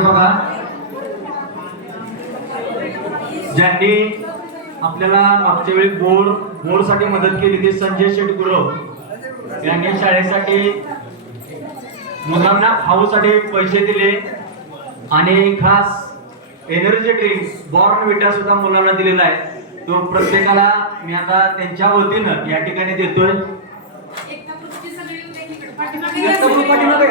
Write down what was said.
बघा, ज्यांनी आपल्याला मागच्या वेळी बोर्डसाठी मदत केली ती संजय शेठ गुरव यांनी शाळेसाठी मुलांना खाऊसाठी पैसे दिले आणि खास एनर्जी ड्रिंक बॉर्नव्हिटा सुद्धा मुलांना दिलेला आहे। तो प्रत्येकाला मी आता त्यांच्या वतीनं या ठिकाणी देतोय। पाठीमागे